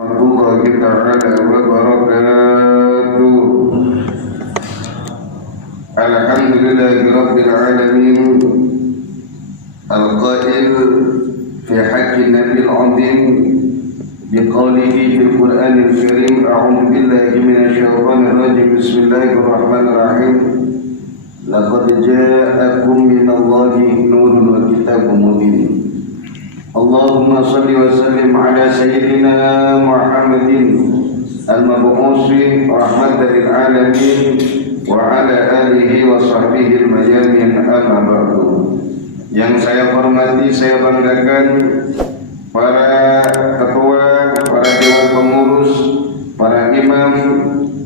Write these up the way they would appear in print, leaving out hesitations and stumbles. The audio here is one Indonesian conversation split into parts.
warahmatullahi ta'ala wabarakatuh. Alhamdulillahi rabbil alamin. Al-qail fi haqqi nabil azim biqaulihi fil Qur'anil karim. A'udzu billahi minasyaitonir rajim. Bismillahirrahmanirrahim. Laqad ja'akum minallahi nurun wa kitabun mubin. Allahumma salli wa sallim ala sayyidina Muhammadin al-mab'usi rahmatan lil alamin wa ala alihi wa sahbihi al-mayamin, amma ba'du. Yang saya hormati, saya banggakan para ketua, para dewan pengurus, para imam,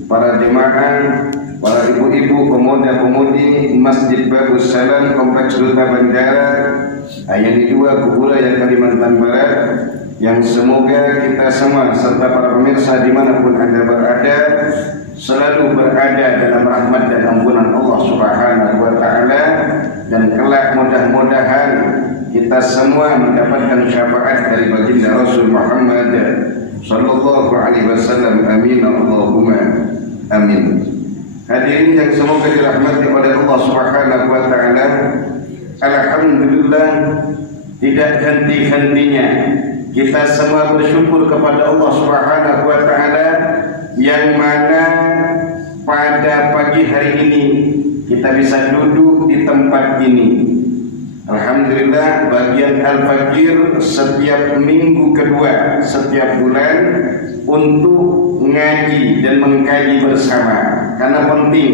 para jemaah, para ibu-ibu, pemuda-pemudi Masjid Babus Salam Kompleks Duta Bandara yang kedua Kuburaya Kalimantan Barat, yang semoga kita semua serta para pemirsa dimanapun Anda berada selalu berada dalam rahmat dan ampunan Allah Subhanahu wa Ta'ala, dan kelak mudah-mudahan kita semua mendapatkan syafaat dari baginda Rasul Muhammad sallallahu alaihi wasallam. Amin Allahumma amin. Hadirin yang semoga dirahmati oleh Allah Subhanahu wa Ta'ala, alhamdulillah, tidak henti-hentinya kita semua bersyukur kepada Allah Subhanahu wa Ta'ala yang mana pada pagi hari ini kita bisa duduk di tempat ini. Alhamdulillah, bagian Al-Fakir setiap minggu kedua setiap bulan untuk ngaji dan mengkaji bersama, karena penting,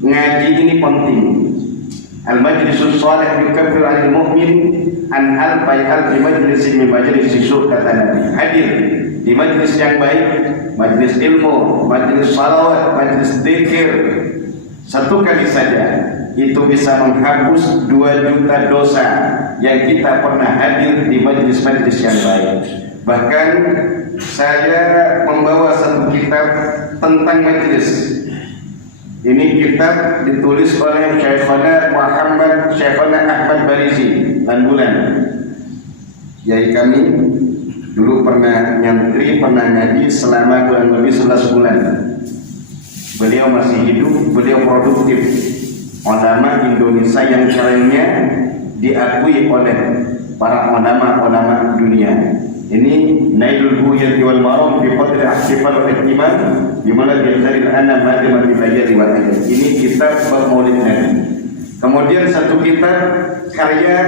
ngaji ini penting. Al-majlisus salih yukaffir 'anil mu'min an alfi majlisin min majlisi su', kata Nabi. Hadir di majlis yang baik, majlis ilmu, majlis salawat, majlis zikir, satu kali saja itu bisa menghapus 2 juta dosa yang kita pernah hadir di majlis-majlis yang baik. Bahkan saya membawa satu kitab tentang majlis. Ini kitab ditulis oleh Syekhona Ahmad Barizi Tanbulan. Yai kami dulu pernah nyantri, pernah ngaji selama kurang lebih 11 bulan. Beliau masih hidup, beliau produktif. Ulama Indonesia yang kerennya diakui oleh para ulama-ulama dunia. Ini Nailul Buyati wal Maram fi Qadri Ihtifal wal Ihtimal Bimana Biazaril Anam Mati Layali wal Ajal. Ini kitab bab Maulid Nabi. Kemudian satu kitab karya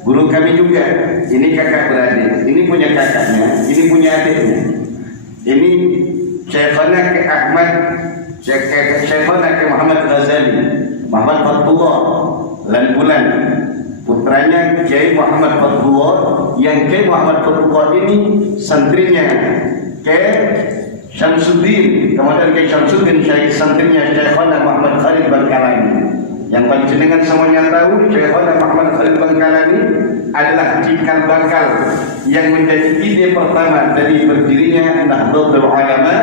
guru kami juga. Ini kakak beradik. Ini punya kakaknya, ini punya adiknya. Ini Syekhona ke Ahmad, Syekhona ke Muhammad Ghazali, Muhammad Fathullah Lanbulan, putranya Kiai Muhammad Fathullah, yang Kiai Muhammad Fathullah ini santrinya Kiai Syamsuddin, kemudian Kiai Syamsuddin santrinya Syekhona Muhammad Khalid Bangkalani. Yang panjenengan semuanya tahu, Syekhona Muhammad Khalid Bangkalani adalah cikal bakal yang menjadi ide pertama dari berdirinya Nahdlatul Ulama,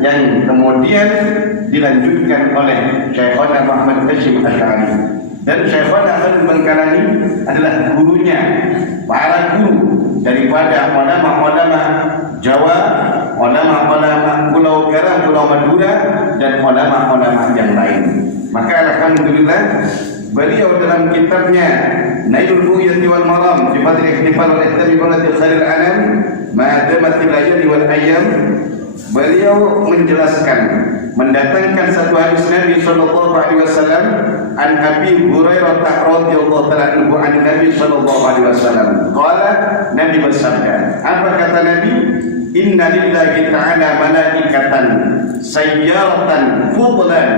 yang kemudian dilanjutkan oleh Syekhona Muhammad Hashim Asy'ari. Dan Syekhona Khalid Bangkalani adalah gurunya para guru daripada ulama-ulama Jawa, ulama-ulama Pulau Garam, Pulau Madura, dan ulama-ulama yang lain. Maka alhamdulillah, beliau dalam kitabnya Nailul Buyati wal Maram fi Qadri Ihtifal wal Ihtimal Bil Khairil Anam Ma'adamatil Layali wal Ayyam, beliau menjelaskan, mendatangkan satu hadis Nabi sallallahu alaihi wasallam an Abi Hurairah radhiyallahu ta'ala anhu an Nabi sallallahu alaihi wasallam qala, Nabi bersabda, apa kata Nabi? Inna lillahi ta'ala malaikatan sayyaratan fudlan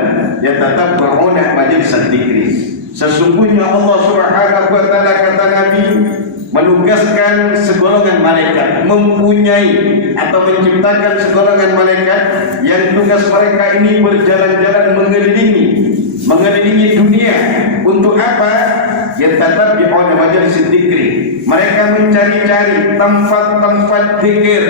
yatatabba'una majlis dzikri. Sesungguhnya Allah Subhanahu wa Ta'ala, kata Nabi, menugaskan segolongan malaikat, mempunyai atau menciptakan segolongan malaikat yang tugas mereka ini berjalan-jalan mengelilingi dunia. Untuk apa? Yatatabba'una majlis dzikri. Mereka mencari-cari tempat-tempat zikir,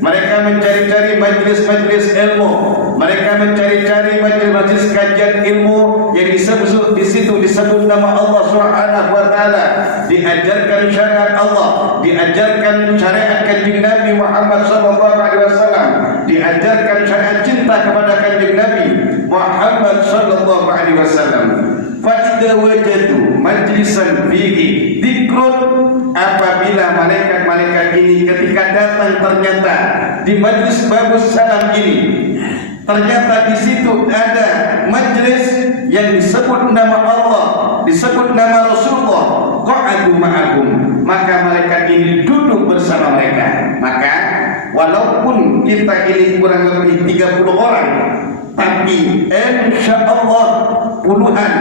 mereka mencari-cari majlis-majlis ilmu, mereka mencari-cari majlis-majlis kajian ilmu yang disebut di situ disebut nama Allah Subhanahu wa Ta'ala, diajarkan syariat Allah, diajarkan syariat kanjeng Nabi Muhammad sallallahu alaihi wasallam. idza wajadu majlisan fihi dzikrun, apabila malaikat-malaikat ini ketika datang ternyata di majlis bagus salam ini, ternyata di situ ada majlis yang disebut nama Allah, disebut nama Rasulullah, qa'adu ma'ahum, maka malaikat ini duduk bersama mereka. Maka walaupun kita ini kurang lebih 30 orang, tapi insya Allah puluhan,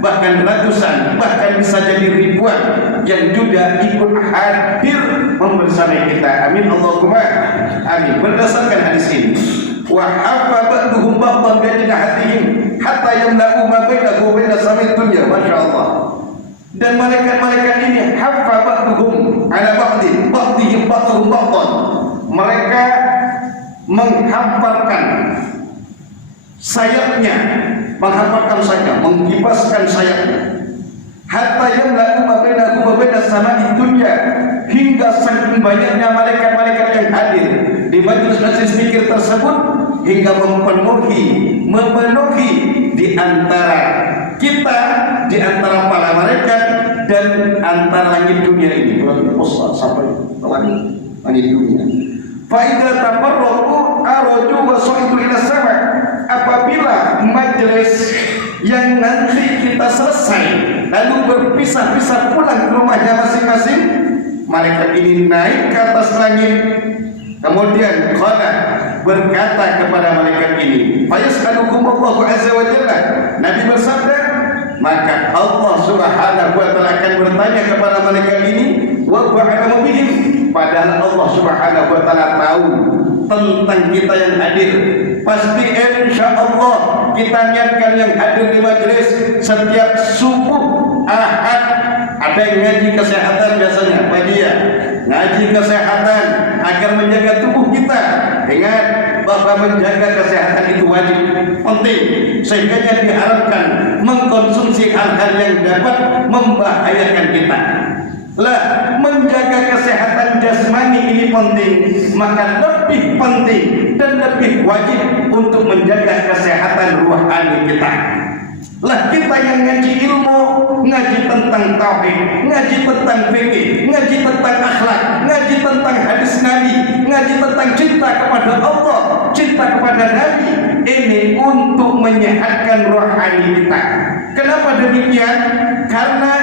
bahkan ratusan, bahkan bisa jadi ribuan yang juga ikut hadir membersamai kita. Amin Allahumma amin. Berdasarkan hadis ini, wa haffa ba'duhum ba'dan bi ajnihatihim hatta yamla'u ma bainahu wa baina samai dunya. Masyaallah. Dan malaikat-malaikat ini haffa ba'duhum ala ba'din ba'dihim ba'duhum ba'dan. Mereka menghamparkan sayapnya, menghamparkan sayapnya, mengkibaskan sayapnya, hatta yamla'u ma bainahu wa baina samai dunya, hingga saking banyaknya malaikat-malaikat yang hadir di majlis-majlis zikir tersebut, hingga memenuhi di antara kita, di antara para malaikat dan antara langit dunia ini. Berarti sampai langit dunia. Fa idza tafarraqu araju wa sa'idu ila sama', apabila majlis yang nanti kita selesai lalu berpisah-pisah pulang ke rumahnya masing-masing, malaikat ini naik ke atas langit. Kemudian qala, berkata kepada malaikat ini, fayas'alukumullahu azza wa jalla, Nabi bersabda, maka Allah subhanahu wa ta'ala akan bertanya kepada malaikat ini, wa ba'alamu bihim, padahal Allah subhanahu wa ta'ala tahu tentang kita yang hadir. Pasti insya Allah kita niatkan yang hadir di majelis setiap subuh Ahad, ada yang ngaji kesehatan biasanya pagi ya, ngaji kesehatan agar menjaga tubuh kita. Ingat bahwa menjaga kesehatan itu wajib, penting, sehingga diharapkan mengkonsumsi hal-hal yang dapat membahayakan kita. Lah, menjaga kesehatan jasmani ini penting, maka lebih penting dan lebih wajib untuk menjaga kesehatan rohani kita. Lah, kita yang ngaji ilmu, ngaji tentang tauhid, ngaji tentang fikih, ngaji tentang akhlak, ngaji tentang hadis Nabi, ngaji tentang cinta kepada Allah, cinta kepada Nabi, ini untuk menyehatkan rohani kita. Kenapa demikian? Karena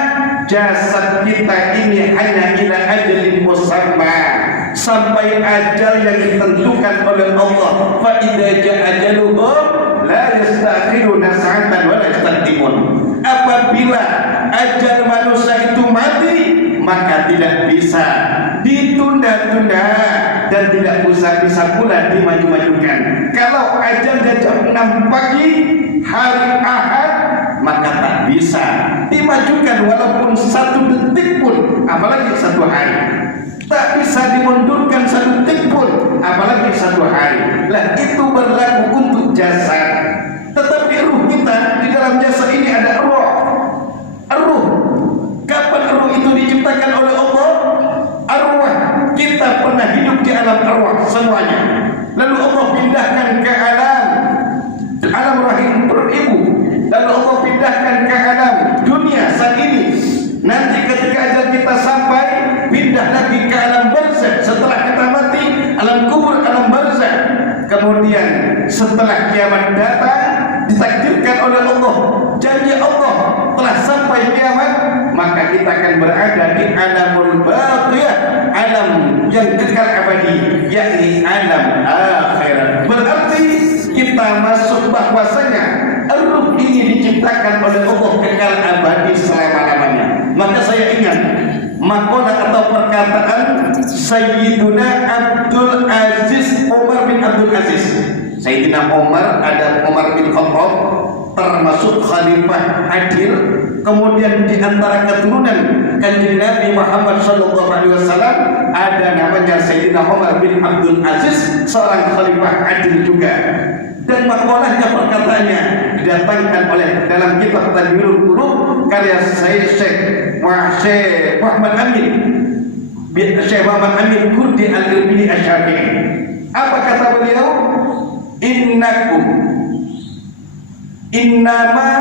jasad kita ini hanya ila ajalin musamma, sampai ajal yang ditentukan oleh Allah. Fa idza jaa ajaluhum la yastakhiruna sa'atan wa la yastaqdimun. Apabila ajal manusia itu mati, maka tidak bisa ditunda-tunda dan tidak bisa pula dimaju-majukan. Kalau ajal jam 6 pagi hari Ahad, maka tak bisa dimajukan walaupun 1 detik pun, apalagi 1 hari. Tak bisa dimundurkan 1 detik pun, apalagi 1 hari. Lah, itu berlaku untuk jasad. Tetapi ruh kita, di dalam jasad ini ada ruh. Ruh, kapan ruh itu diciptakan oleh Allah? Arwah, kita pernah hidup di alam arwah semuanya. Lalu Allah pindahkan ke alam rahim perut ibu. Lalu Allah pindahkan ke alam dunia saat ini. Nanti ketika ajal kita sampai, pindah lagi ke alam barzakh. Setelah kita mati, alam kubur, alam barzakh. Kemudian setelah kiamat datang, ditakdirkan oleh Allah, janji Allah telah sampai kiamat, maka kita akan berada di alamul baqiyah, alam yang kekal abadi, yakni alam akhirat. Berarti kita masuk bahwasanya ruh ini diciptakan oleh Allah kekal abadi selama-lamanya. Maka saya ingat maqalah atau perkataan Sayyiduna Abdul Aziz, Umar bin Abdul Aziz. Sayyidina Umar, ada Umar bin Khattab, termasuk khalifah adil. Kemudian di antara keturunan Kanjeng Nabi Muhammad SAW ada namanya Sayyidina Umar bin Abdul Aziz, seorang khalifah adil juga. Dan makalahnya, perkataannya didatangkan oleh dalam kitab Tadbirul Qulub karya Syekh Muhammad Amin Kurdi Al-Irbili Asy-Syafi'i. Apa kata beliau? Innama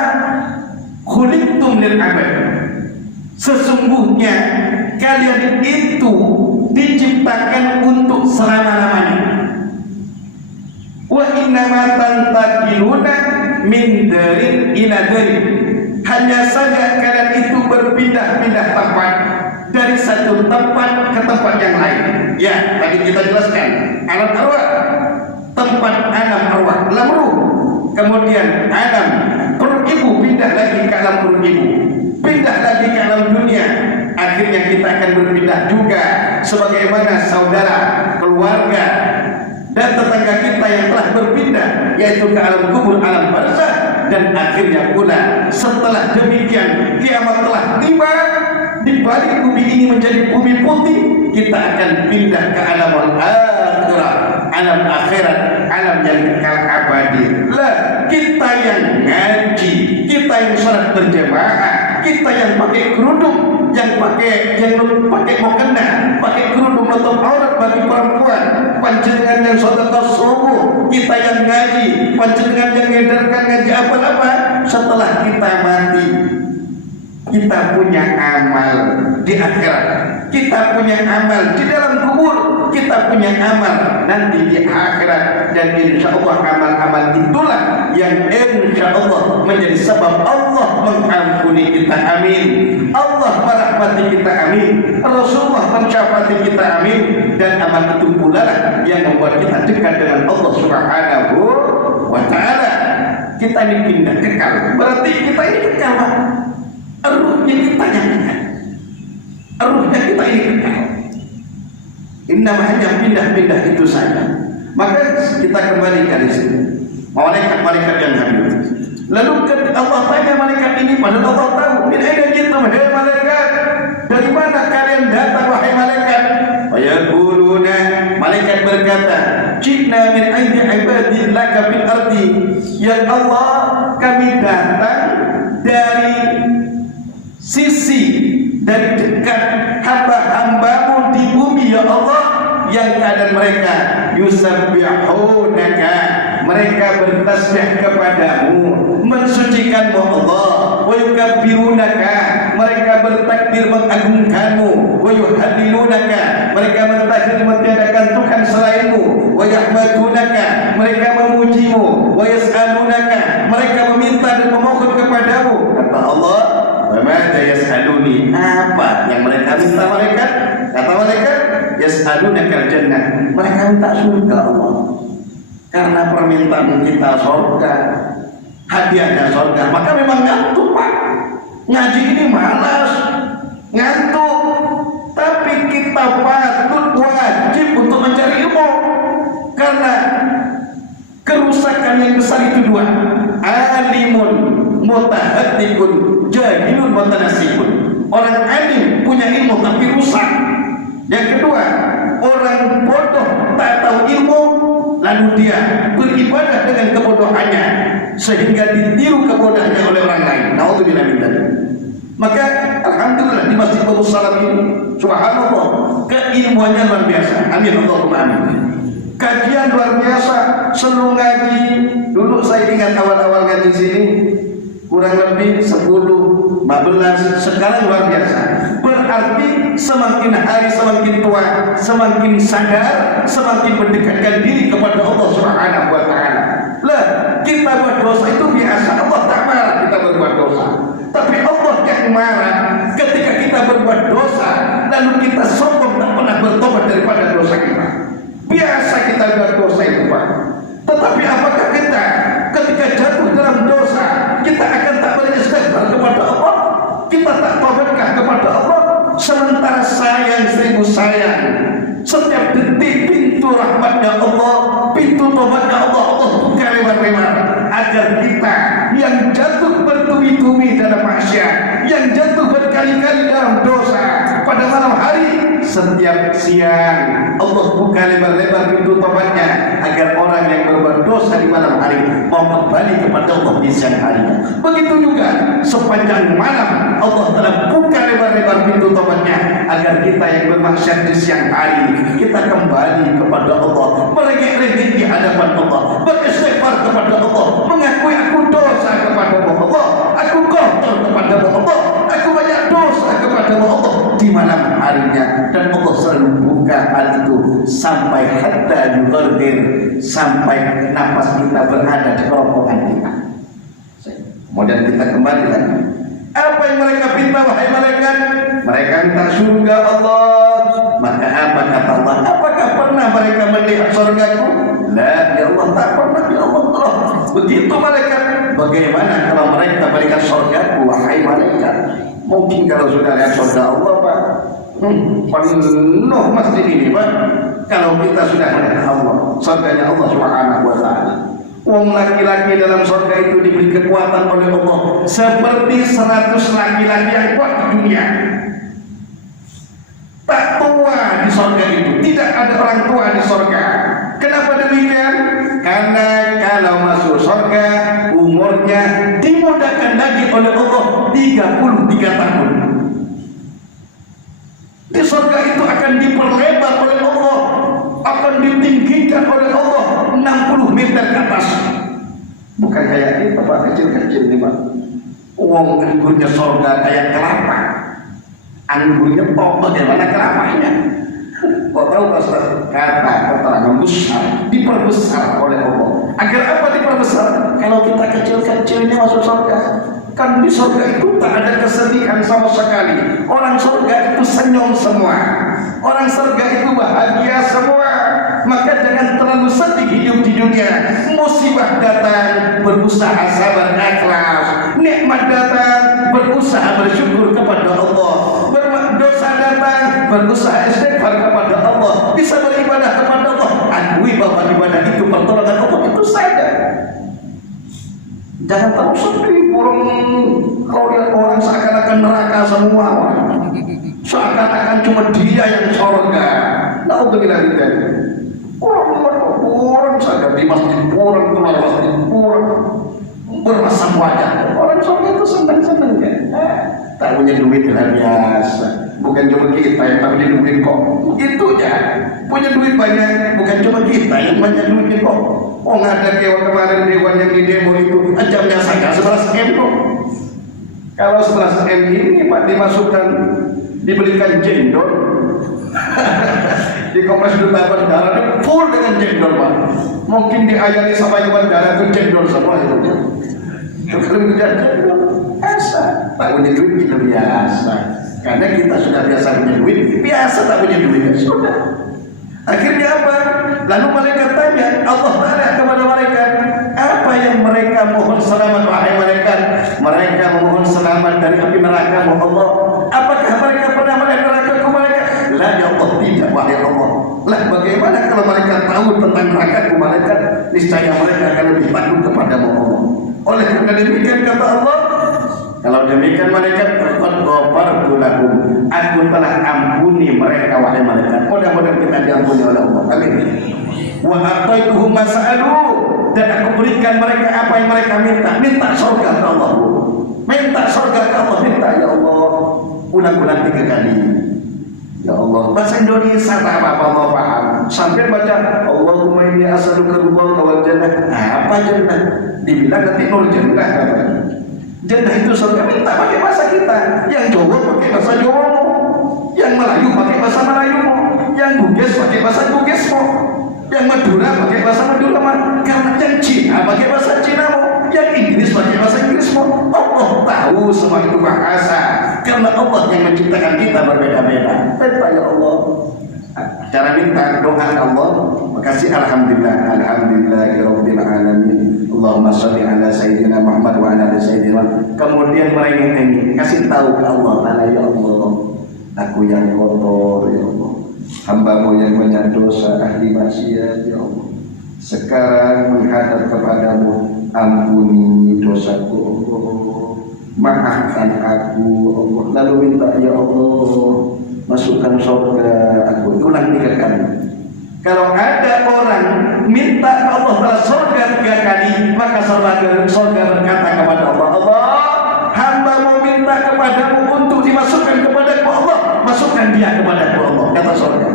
khuliqtum lil abad. Sesungguhnya kalian itu diciptakan untuk selama-lamanya. Wa innama tantakiluna min darin ila darin. Hanya saja kalian itu berpindah-pindah tempat dari satu tempat ke tempat yang lain. Ya, tadi kita jelaskan alam arwah, tempat alam arwah, alam ruh. Kemudian alam perut ibu, pindah lagi ke alam perut ibu, pindah lagi ke alam dunia. Akhirnya kita akan berpindah juga sebagaimana saudara, keluarga dan tetangga kita yang telah berpindah, yaitu ke alam kubur, alam barzakh. Dan akhirnya pula setelah demikian kiamat telah tiba, di balik bumi ini menjadi bumi putih, kita akan pindah ke alam al-akhirah, alam akhirat, alam yang kekal abadi. Lah, kita yang ngaji, kita yang salat berjamaah, kita yang pakai kerudung, yang pakai mukena, pakai kerudung nutup aurat bagi perempuan, panjenengan yang sedekah subuh, kita yang ngaji, panjenengan yang ngedarkan ngaji apa-apa. Setelah kita mati, kita punya amal di akhirat, kita punya amal di dalam kubur, kita punya amal nanti di akhirat. Dan insya Allah amal-amal itulah yang insya Allah menjadi sebab Allah mengampuni kita, amin. Allah merahmati kita, amin. Rasulullah mensyafati kita, amin. Dan amal itu pula lah yang membuat kita dekat dengan Allah Subhanahu wa ta'ala. Kita ini pindah kekal, berarti kita ini kekal, Pak. Ruhnya kita yang kekal, ruhnya kita ini kekal. Ini hanya pindah-pindah itu saja. Maka kita kembali ke sini, malaikat-malaikat yang hadir. Lalu Allah tanya malaikat ini, padahal Allah tahu, min aina jitum hai malaikat, dari mana kalian datang wahai malaikat? Fayaquluna, malaikat berkata, jina min indi ibadillaka fil ardi. Ya Allah, kami datang dari sisi, dari dekat hamba-hambamu di bumi, ya Allah, yang keadaan mereka yusabbihunaka, mereka bertasbih kepadamu, mensucikanmu Allah, wa yukabbirunaka, mereka bertakbir mengagungkanmu, wa yuhadilunaka, mereka mentahdir mentiadakan Tuhan selainmu, wa yahmadunaka, mereka memujimu, wa yas'alunaka, mereka meminta dan memohon kepadamu. Kata Allah, "Bagaimana yas'aluni?" Apa yang mereka minta mereka? Kata mereka, "Yas'alunaka al-jannah." Mereka minta surga, Allah. Karena permintaan kita surga, hadiahnya surga, maka memang ngantuk, Pak. Ngaji ini malas, ngantuk. Tapi kita patut, wajib untuk mencari ilmu. Karena kerusakan yang besar itu dua: alimun mutahaddikun, jahilun mutanasibun. Orang alim punya ilmu tapi rusak. Yang kedua, orang bodoh tak tahu ilmu, lalu dia beribadah dengan kebodohannya sehingga ditiru kebodohannya oleh orang lain. Naudzubillah min dzalik. Maka alhamdulillah di Masjid Baru Salam ini, subhanallah, keilmuannya luar biasa. Amin Allahumma amin. Kajian luar biasa, seluruh ngaji. Dulu saya ingat awal-awal ngaji sini kurang lebih 10, 15, sekarang luar biasa. Berarti semakin hari semakin tua, semakin sadar, semakin mendekatkan diri kepada Allah Subhanahu wa ta'ala. Lah, kita berdosa itu biasa, Allah tak marah kita berbuat dosa. Tapi Allah yang marah ketika kita berbuat dosa, lalu kita sombong tak pernah bertobat daripada dosa kita. Biasa kita berdosa itu, Pak. Tetapi apakah kita ketika jatuh dalam dosa, kita akan tak beristighfar kepada Allah? Kita tak taubatkah kepada Allah? Sementara sayang seribu sayang, setiap detik pintu rahmatnya Allah, pintu taubatnya Allah, Allah buka lebar-lebar agar kita yang jatuh bertubi-tubi dalam maksiat, yang jatuh berkali-kali dalam dosa pada malam hari, setiap siang Allah buka lebar-lebar pintu taubatnya agar orang yang berbuat dosa di malam hari mau kembali kepada Allah di siang harinya. Begitu juga sepanjang malam Allah telah buka lebar-lebar pintu taubatnya agar kita yang bermaksiat di siang hari kita kembali kepada Allah, merengek-rengek di hadapan Allah, beristighfar kepada Allah, mengakui aku dosa kepada Allah, aku kotor sampai hatta yughardir, sampai nafas kita berada di kerongkongan kita. Kemudian kita kembali lagi. Apa yang mereka minta wahai malaikat? Mereka minta surga Allah. Maka apa kata Allah? Apakah pernah mereka melihat surgaku? La, ya Allah, tak pernah, ya Allah. Begitu malaikat. Bagaimana kalau mereka melihat surgaku wahai malaikat? Mungkin kalau sudah lihat surga Allah, Pak, penuh masjid ini, Pak. Kalau kita sudah melihat Allah, surganya Allah Subhanahu wa taala. Wong laki-laki dalam surga itu diberi kekuatan oleh Allah seperti 100 laki-laki yang kuat di dunia. Tak tua di surga itu, tidak ada orang tua di surga. Kenapa demikian? Karena kalau masuk surga umurnya dimudahkan lagi oleh Allah 33 tahun. Di surga itu akan diperlebar oleh Allah, akan ditinggikan oleh Allah 60 meter ke atas. Bukan kayak ini, Pak, kecil-kecil nih, Pak. Uang anggurnya surga kayak kelapa. Anggurnya bagaimana kelapanya? Kau tahu kata keterangan besar diperbesar oleh Allah. Agar apa diperbesar? Kalau kita kecil-kecilnya masuk surga, kan di surga itu tak ada kesedihan sama sekali. Orang surga itu senyum semua. Orang surga itu bahagia semua. Maka jangan terlalu sedih hidup di dunia. Musibah datang, berusaha sabar ikhlas. Nikmat datang, berusaha bersyukur kepada Allah. Dosa datang, berusaha istighfar kepada Allah. Bisa beribadah kepada Allah. Akui bahwa ibadah itu pertolongan Allah itu saja. Jangan terlalu sedih. Kalau lihat orang seakan-akan neraka semua, seakan-akan cuma dia yang surga. Naudzubillah min dzalik. Orang saja di masjid, orang keluar masjid, orang bermasam wajah. Orang surga itu senang-senang ya. Tak punya duit lah biasa. Bukan cuma kita yang tak punya duit kok. Begitu ya. Punya duit banyak. Bukan cuma kita yang banyak duit kok. Oh, nggak ada kewan kemarin dewan yang di demo itu jamnya saja 11 M kok. Kalau 11 M ini Pak dimasukkan, dibelikan jendol. Di Komnas Duta Bandara full dengan jendol, Pak. Mungkin diayani sama Iwan Bandara itu jendol semua itu. Kalau jendol biasa, tak punya duit kita biasa. Karena kita sudah biasa punya duit, biasa tak punya duit ya sudah. Akhirnya apa? Lalu malaikat tanya, Allah tanya kepada malaikat, apa yang mereka mohon selamat wahai malaikat? Mereka mohon selamat dari api neraka, Allah. Apakah mereka pernah melihat neraka ke malaikat? La, ya Allah, tidak wahai Allah. Lah bagaimana kalau mereka tahu tentang neraka ke malaikat? Niscaya mereka akan lebih takut kepada Allah. Oleh karena demikian kata Allah, kalau demikian malaikat qad ghafartu lakum, aku telah ampuni mereka wahai malaikat. Mudah-mudahan kita diampuni oleh Allah. Amin. Wa ataituhum mas'alu, dan aku berikan mereka apa yang mereka minta. Minta surga ke Allah. Minta surga ke Allah, minta ya Allah. Ulang-ulang 3 kali. Ya Allah. Bahasa Indonesia tak apa-apa Allah paham. Sampai baca Allahumma inni as'aluka ridhaka wal jannah. Apa jannah? Dibilang nanti nur jannah katanya. Jannah itu surga, minta pakai bahasa kita. Yang Jawa pakai bahasa Jawa, yang Melayu pakai bahasa Melayu, yang Bugis pakai bahasa Bugis, yang Madura pakai bahasa Madura, karena yang Cina pakai bahasa Cina, yang Inggris pakai bahasa Inggris. Allah tahu semua itu bahasa, karena Allah yang menciptakan kita berbeda-beda. Minta ya Allah. Cara minta doa Allah, makasih alhamdulillah, alhamdulillahirabbil alamin. Allahumma shalli ala sayyidina Muhammad wa ala ali sayyidina. Kemudian mereka ini kasih tahu ke Allah, ya Allah, aku yang kotor ya Allah, hamba-Mu yang banyak dosa, ahli maksiat ya Allah. Sekarang menghadap kepadamu, ampuni dosaku Allah, maafkan aku Allah. Lalu minta ya Allah, masukkan surga aku. Ulang 3 kali. Kalau ada orang minta Allah pada surga 3 kali, maka surga berkata kepada Allah, Allah, hamba mau minta kepadamu untuk dimasukkan kepadaku Allah, masukkan dia kepadaku Allah, kata surga.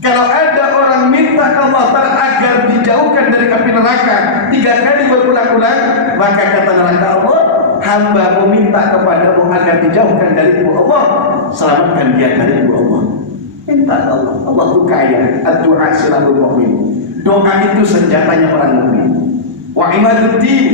Kalau ada orang minta Allah agar dijauhkan dari api neraka 3 kali berulang-ulang, maka kata neraka Allah, hamba mau minta kepadamu agar dijauhkan dari Allah, selamatkan dia dari Allah. Minta Allah. Allah itu kaya. Ad-du'a silahul mu'min. Doa itu senjatanya orang mukmin. Wa imaduddin,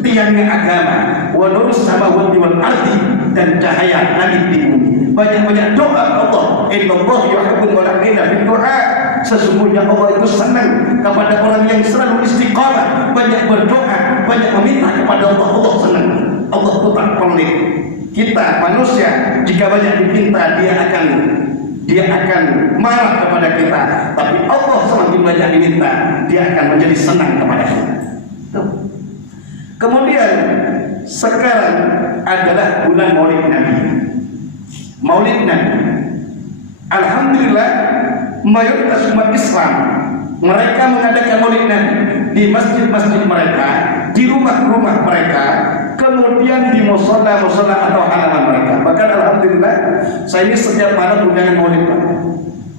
tiangnya agama. Wa nurus samawati wal ardi, dan cahaya langit di bumi. Banyak-banyak doa Allah. Innallaha yuhibbul mu'minina fid du'a. Sesungguhnya Allah itu senang kepada orang yang selalu istiqamah, banyak berdoa, banyak meminta kepada Allah. Allah senang. Allah itu tak pelit. Kita manusia jika banyak diminta dia akan marah kepada kita. Tapi Allah semakin banyak diminta, dia akan menjadi senang kepada kita. Kemudian sekarang adalah bulan Maulid Nabi. Maulid Nabi. Alhamdulillah, mayoritas umat Islam mereka mengadakan Maulid Nabi di masjid-masjid mereka, di rumah-rumah mereka, kemudian di mushola-mushola atau halaman mereka. Bahkan alhamdulillah, saya ini setiap malam undangan Maulid,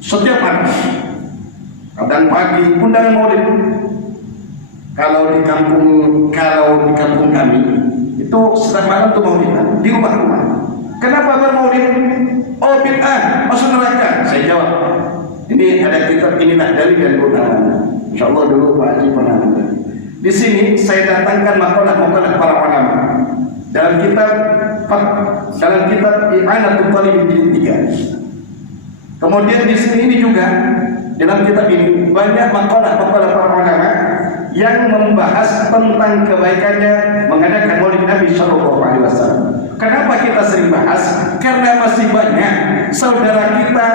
setiap malam. Kadang pagi undangan Maulid. Kalau di kampung kami itu setiap malam tuh Maulid di rumah-rumah. Kenapa bermaulid? Oh, bid'ah, masuk neraka. Saya jawab, ini ada kitab inilah dalil dan keutamaan. Insyaallah dulu Pak Haji pernah. Di sini saya datangkan makalah-makalah para ulama dalam kitab I'anatul Talib jilid 3. Kemudian di sini ini juga dalam kitab ini banyak makalah-makalah para ulama yang membahas tentang kebaikannya mengadakan Maulid Nabi Shallallahu Alaihi Wasallam. Kenapa kita sering bahas? Karena masih banyak saudara kita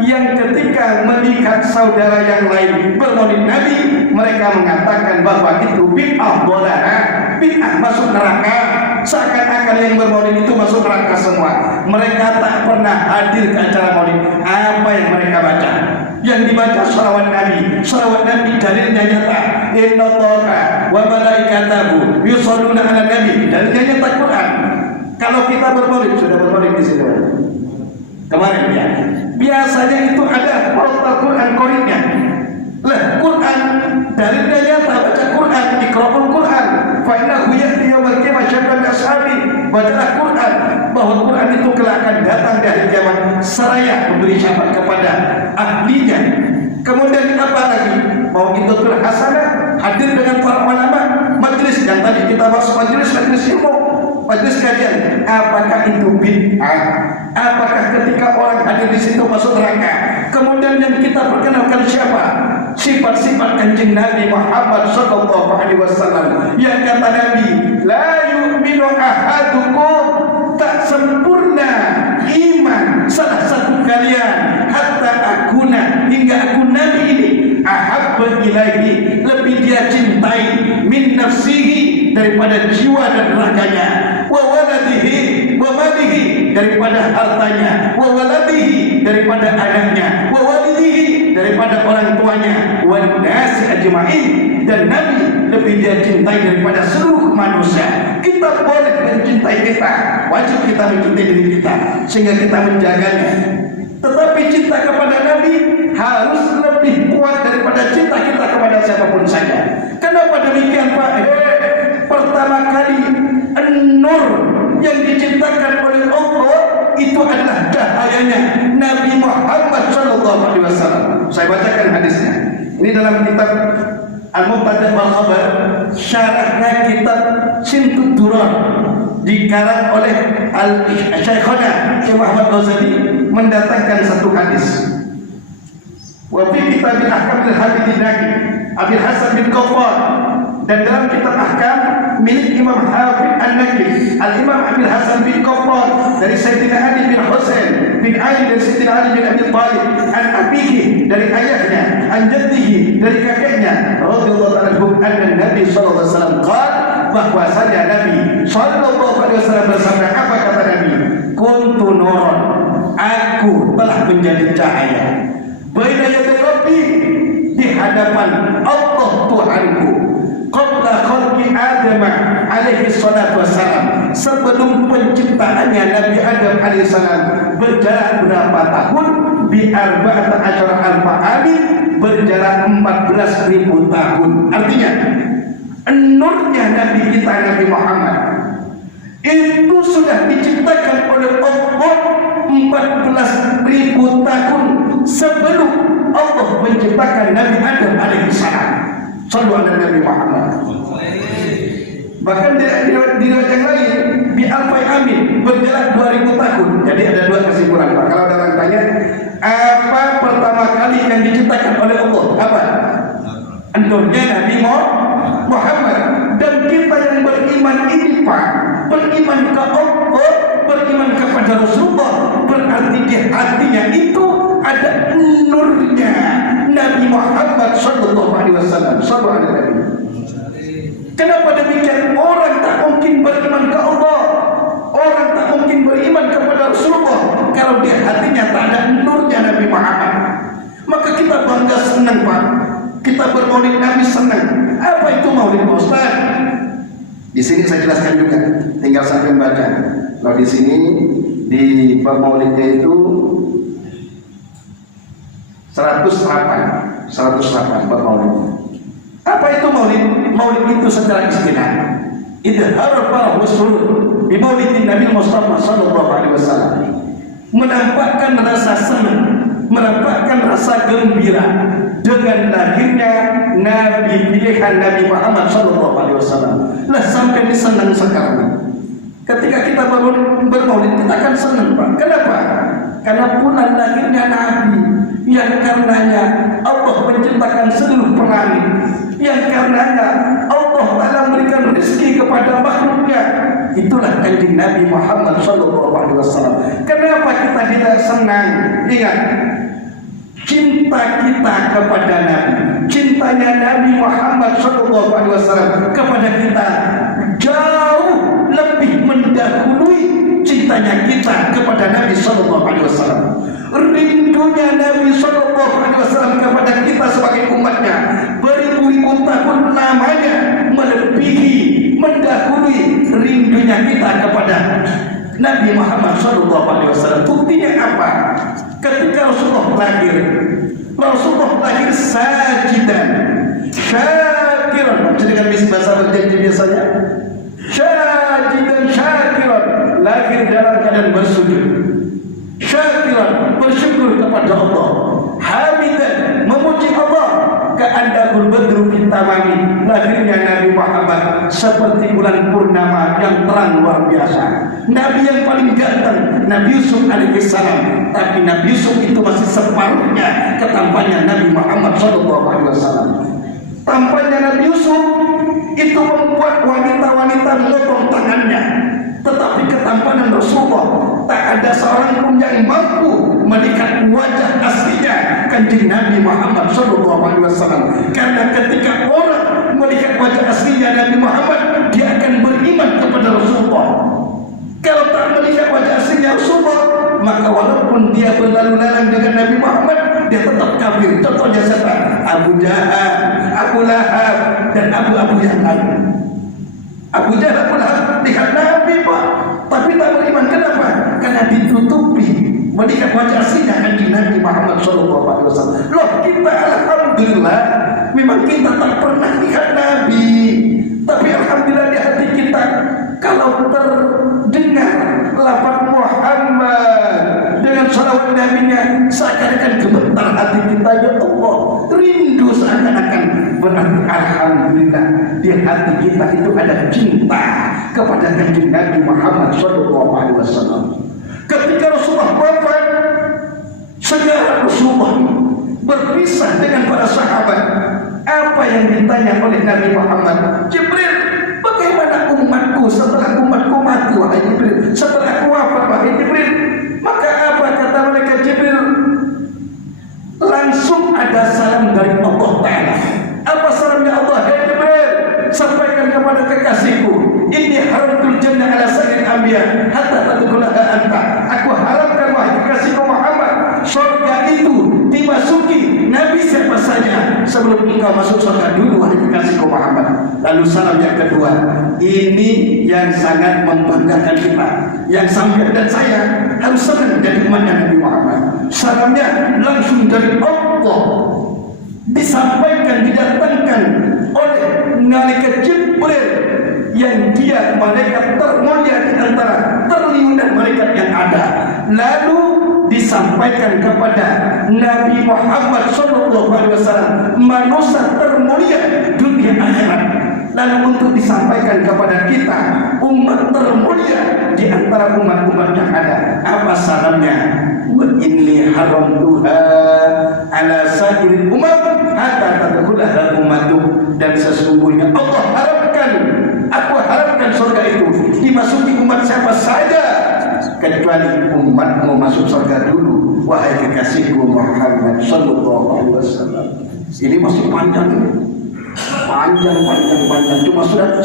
yang ketika melihat saudara yang lain bermaulid Nabi, mereka mengatakan bahwa itu bid'ah dhalalah, bid'ah masuk neraka. Seakan-akan yang bermaulid itu masuk neraka semua. Mereka tak pernah hadir ke acara maulid. Apa yang mereka baca? Yang dibaca salawat Nabi dalilnya nyata. Innallaha wa malaikatahu yusholluna 'alan nabi, dalilnya nyata Quran. Kalau kita bermaulid, sudah bermaulid di sini kemarin ya. Biasanya itu ada protokol Quran korinnya. Lah Quran dalilnya nyata, baca Quran, iqra'ul Quran. Fa innahu ya'ti yaumil qiyamah syai'an ashabi. Bacalah Quran, bahwa Quran itu kelak akan datang dari kiamat seraya memberi syafaat kepada ahlinya. Kemudian apa lagi? Mau itu hasanah, hadir dengan para ulama, majlis yang tadi kita bahas, majlis ilmu, majlis kajian. Apakah itu bid'ah? Apakah ketika orang hadir di situ masuk neraka? Kemudian yang kita perkenalkan siapa? Sifat-sifat Kanjeng Nabi Muhammad sallallahu alaihi wasallam. Yang kata Nabi, la yu'minu ahadukum, tak sempurna iman salah satu kalian hatta akuna, hingga aku Nabi ini ahabba ilaihi, lebih dia cintai min nafsihi, daripada jiwa dan raganya, wa waladihi wa malihi, daripada hartanya, wa waladihi, daripada anaknya, wa walidihi, daripada orang tuanya, wa nasi ajma'in, dan Nabi lebih dia cintai daripada seluruh manusia. Kita boleh mencintai kita, wajib kita mencintai diri kita sehingga kita menjaganya. Tetapi cinta kepada Nabi harus lebih kuat daripada cinta kita kepada siapapun saja. Kenapa demikian Pak? Pertama kali nur yang diciptakan oleh Allah itu adalah cahayanya Nabi Muhammad SAW. Saya bacakan hadisnya. Ini dalam kitab Al-Muqtadah wal Khabar, syarahnya kitab Sintud Durar, dikarang oleh Al-Syekhana Syekh Muhammad Ghazali, mendatangkan satu hadis. Wa fi kitab Ahkamul Hadits Nabi Abil Hasan bin Qaffar, dan dalam kitab ahkam milik Imam Hafidh An-Naqi Al-Imam Abil Hasan bin Qaffar, dari Sayyidina Ali bin Husain bin Ali, dari Sayyidina Ali bin Abi Thalib, an abihi, dari ayahnya, an jaddihi, dari kakeknya, radhiyallahu anhu, anna Nabi sallallahu alaihi wasallam qala, bahwasanya Nabi sallallahu alaihi wasallam bersabda. Apa kata Nabi? Kuntu nuran, aku telah menjadi cahaya, baina yaday Rabbi, di hadapan Allah Tuhanku, qabla khalqi Adam alaihi salatu wassalam, sebelum penciptaannya Nabi Adam alaihi salam, berjarak berapa tahun? Bi arba'ata asyara alfa amin, berjarak 14.000 tahun. Artinya nurnya Nabi kita, Nabi Muhammad, itu sudah diciptakan oleh Allah 14.000 tahun sebelum Allah menciptakan Nabi Adam alaihissalam. Sallu ala Nabi Muhammad. Bahkan di riwayat yang lain bi alfai amin, berjarak 2000 tahun. Jadi ada dua kesimpulan Pak. Kalau ada orang tanya apa pertama kali yang diciptakan oleh Allah, apa? Nurnya Nabi Muhammad. Dan kita yang beriman ini Pak, beriman ke Allah, beriman kepada Rasulullah, berarti di hatinya itu ada nurnya Nabi Muhammad sallallahu alaihi wasallam. Sallallahu alaihi wasallam. Kenapa demikian? Orang tak mungkin beriman ke Allah, orang tak mungkin beriman kepada Rasulullah kalau di hatinya tak ada nurnya Nabi Muhammad. Maka kita bangga, senang Pak. Kita bermaulid Nabi senang. Apa itu maulid Pak Ustaz? Di sini saya jelaskan juga. Tinggal saya membaca. Kalau di sini di bab maulidnya itu 108 bab maulid. Apa itu maulid? Maulid itu secara istilah idhar para usul di maulidin Nabi Mustafa sallallahu alaihi wasallam, menampakkan rasa senang, menampakkan rasa gembira dengan lahirnya Nabi pilihan Nabi Muhammad sallallahu alaihi wasallam. Lah sampai disenang sekarang. Ketika kita bermaulid kita akan senang Pak. Kenapa? Karena bulan lahirnya Nabi yang karenanya Allah menciptakan seluruh planet, yang karenanya Allah Ta'ala memberikan rezeki kepada makhluknya. Itulah kanjeng Nabi Muhammad SAW. Kenapa kita tidak senang? Ingat, cinta kita kepada Nabi, cintanya Nabi Muhammad SAW kepada kita jauh lebih mendahului cintanya kita kepada Nabi SAW. Rindunya Nabi SAW kepada kita sebagai umatnya beribu-ribu tahun lamanya melebihi, mendahului rindunya kita kepada Nabi Muhammad SAW. Buktinya apa? Ketika Rasulullah lahir sajidan, syakiran, dengan bahasa berjanji biasanya, sajidan syakiran, lahir dalam keadaan bersujud, syakiran, bersyukur kepada Allah, hamidan, memuji Allah, ka'andahul badru bintamami, lahirnya Nabi Muhammad seperti bulan purnama yang terang luar biasa. Nabi yang paling ganteng, Nabi Yusuf alaihissalam, tapi Nabi Yusuf itu masih separuhnya ketampannya Nabi Muhammad SAW. Tampannya Nabi Yusuf itu membuat wanita-wanita memotong tangannya, tetapi ketampanan Rasulullah tak ada seorang pun yang mampu melihat wajah aslinya kanjeng Nabi Muhammad SAW. Karena ketika orang melihat wajah aslinya Nabi Muhammad, dia akan beriman kepada Rasulullah. Kalau tak melihat wajah aslinya Rasulullah, maka walaupun dia berlalu lalang dengan Nabi Muhammad, dia tetap kafir. Contohnya siapa? Abu Jahal, Abu Lahab, dan abu-abu yang lain. Abu Jahal, Abu Lahab lihat Nabi Pak, tapi tak beriman. Kenapa? Karena ditutupi melihat wajah aslinya kanjeng Nabi Muhammad SAW. Loh, kita alhamdulillah memang kita tak pernah lihat Nabi, tapi alhamdulillah di hati kita kalau terdengar lafaz Muhammad dengan salawat Nabi-Nya, seakan-akan gemetar hati kita, ya Allah, rindu seakan-akan. Berarti alhamdulillah di hati kita itu ada cinta kepada kanjeng Nabi Muhammad SAW. Ketika Rasulullah wafat, segala Rasulullah berpisah dengan para sahabat. Apa yang ditanya oleh Nabi Muhammad? Jibril, bagaimana umatku setelah umatku mati, wahai Jibril? Setelah aku wafat, wahai Jibril? Maka apa kata mereka Jibril? Langsung ada salam dari Allah Ta'ala. Apa salamnya Allah? Hai Jibril, sampaikan kepada kekasihku, ini haramtul jannah ala sayyidil anbiya hatta tadkhulaha anta. Aku haramkan wahai kekasihku Muhammad, surga itu dimasuki Nabi siapa saja sebelum engkau masuk surga dulu, wahai kekasihku Muhammad. Lalu salam yang kedua, ini yang sangat membanggakan kita, yang sampai dan saya harus senang dari umatnya Nabi Muhammad. Salamnya langsung dari Allah, disampaikan, didatangkan oleh malaikat Jibril, yang dia malaikat termulia di antara triliunan malaikat yang ada. Lalu disampaikan kepada Nabi Muhammad SAW, manusia termulia dunia akhirat. Lalu untuk disampaikan kepada kita, umat termulia di antara umat-umat yang ada, apa salamnya? Wa inni haramtuha ala sa'iril umat hatta tadkhulaha ummatu. Dan sesungguhnya Allah harapkan, aku harapkan surga itu dimasuki umat siapa saja kecuali umatmu masuk surga dulu, wahai kekasihku Muhammad sallallahu alaihi wasallam. Ini masih panjang, panjang, cuma sudah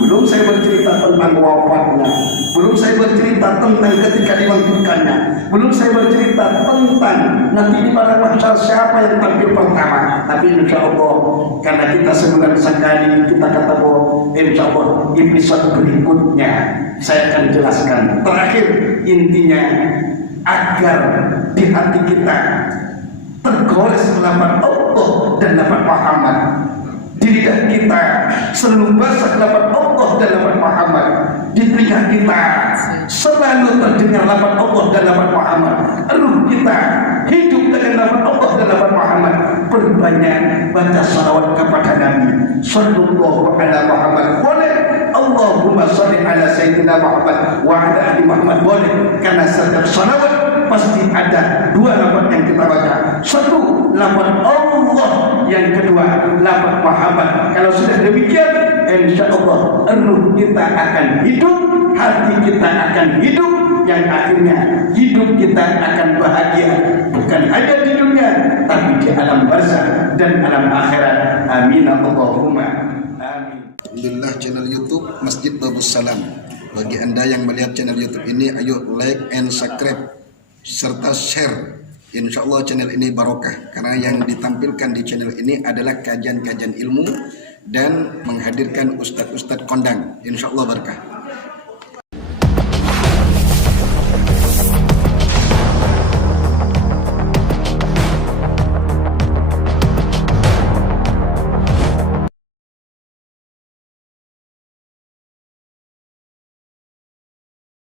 belum saya bercerita tentang wafatnya, belum saya bercerita tentang ketika dibangkitkannya, belum saya bercerita tentang nanti di pada mahsyar siapa yang tampil pertama. Tapi insya Allah, karena kita sebulan sekali kita ketemu, insya Allah episode berikutnya saya akan jelaskan. Terakhir intinya, agar di hati kita tergores lafaz Allah dan lafaz Muhammad, di lidah kita selalu basah lafaz Allah dan lafaz Muhammad, di telinga kita selalu terdengar lafaz Allah dan lafaz Muhammad, ruh kita hidup dengan lafaz Allah dan lafaz Muhammad. Perbanyak baca salawat kepada Nabi sallallahu alaihi Muhammad, boleh Allahumma shalli ala sayyidina Muhammad wa ala ali Muhammad, boleh, karena setiap salawat pasti ada dua lafaz yang kita baca. Satu lafaz Allah, yang kedua lafaz Muhammad. Kalau sudah demikian, insya Allah ruh kita akan hidup, hati kita akan hidup, yang akhirnya hidup kita akan bahagia, bukan hanya di dunia tapi di alam barzakh dan alam akhirat. Amin Allahumma amin. Alhamdulillah, channel YouTube Masjid Babus Salam. Bagi Anda yang melihat channel YouTube ini, ayo like and subscribe serta share. Insya Allah channel ini barokah, karena yang ditampilkan di channel ini adalah kajian-kajian ilmu dan menghadirkan ustadz-ustadz kondang. Insya Allah berkah.